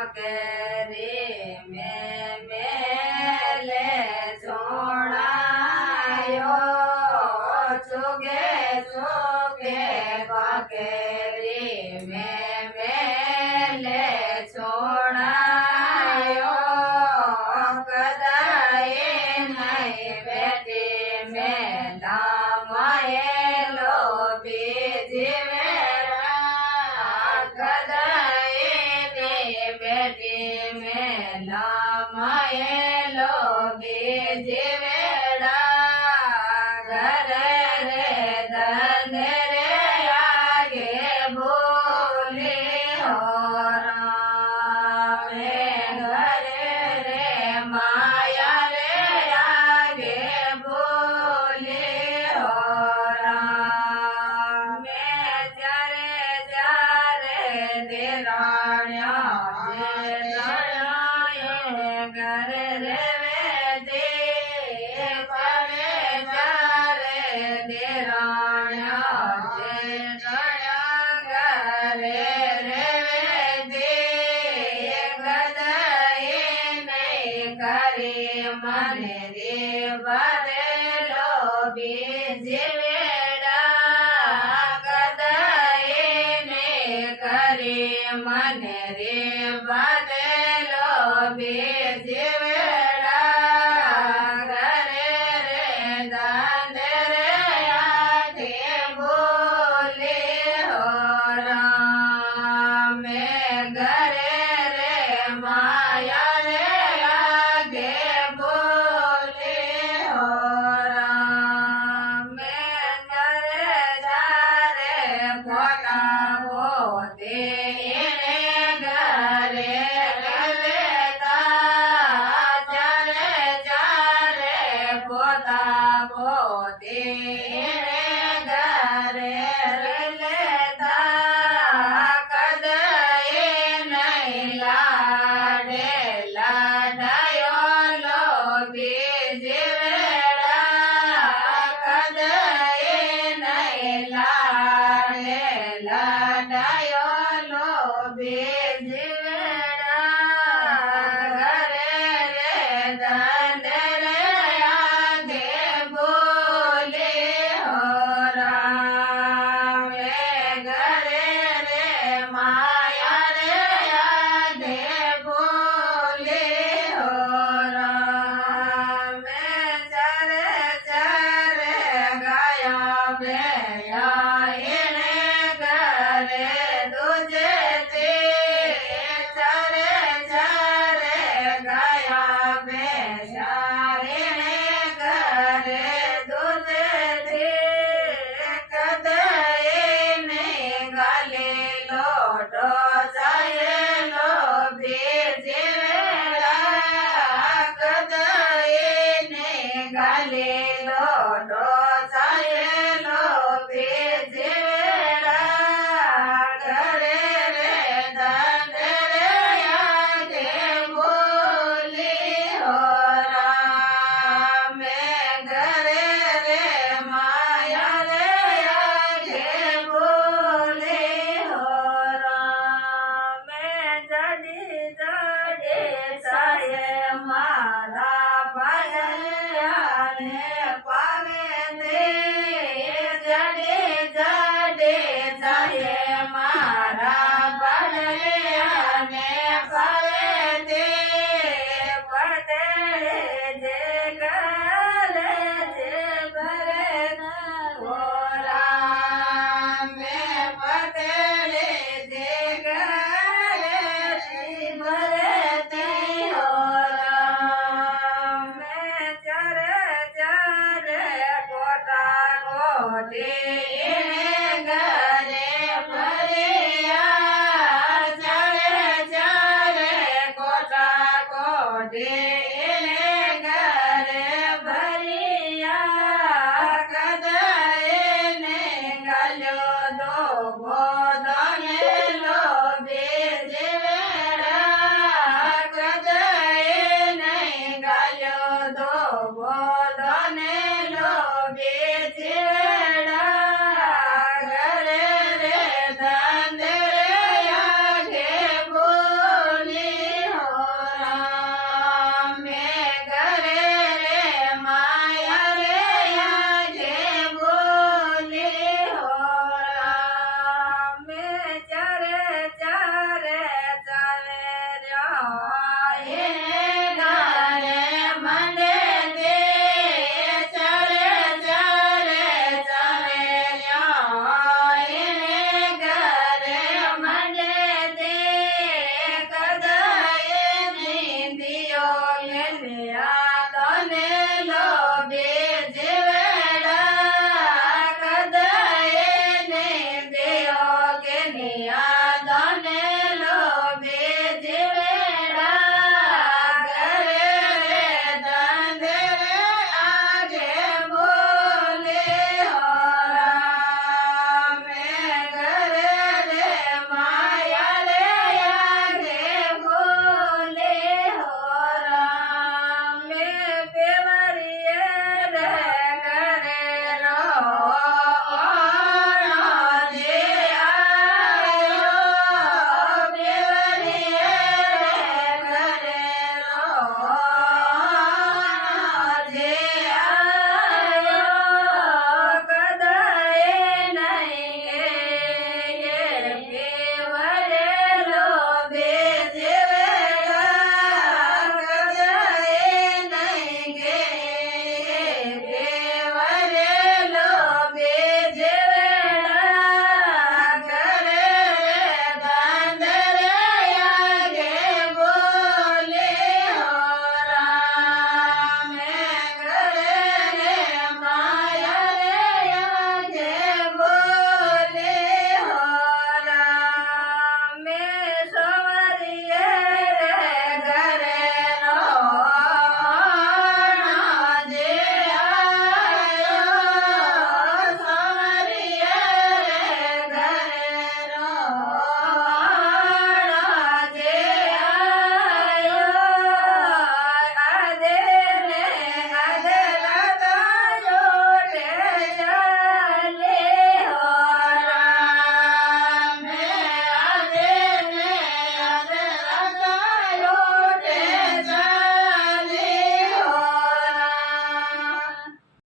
काकेरी में मेले सोनायो चुगे चुगे काकेरी में मेले सोनायो कदाई नहीं बेटी में लामाएलो बीजी मेरा कदाई नहीं बेटी में लामाएलो बीजी मेरा घर रे धन रे आगे बोले हो राम घर रे माया रे आगे बोले हो राम चारे चारे देराण्या घर रे दे चारे चारे देराण्या घर रे दे गदाई नहीं करे मन रे बदलो बीजी मेरा गदाई नहीं करे मन रे बदलो बीजी मेरा घर रे दान रे आगे बोले हो राम घर रे माया रे आगे बोले हो राम चारे चारे पोता पोते घरे लेता चारे चारे पोता पोते घरे लेता कदाई नहीं लाडे लाडायो लो बीजी मेरा कदाई नहीं लाडे लाडायो लो बीजी मेरा घर रे धन रे आगे बोले हो राम घर रे माया रे आगे बोले हो राम चारे चारे गाया बेया इने घरे तुझे ते चारे चारे गाया बेया इने घरे तुझे ते कदाई नहीं गाले लोटो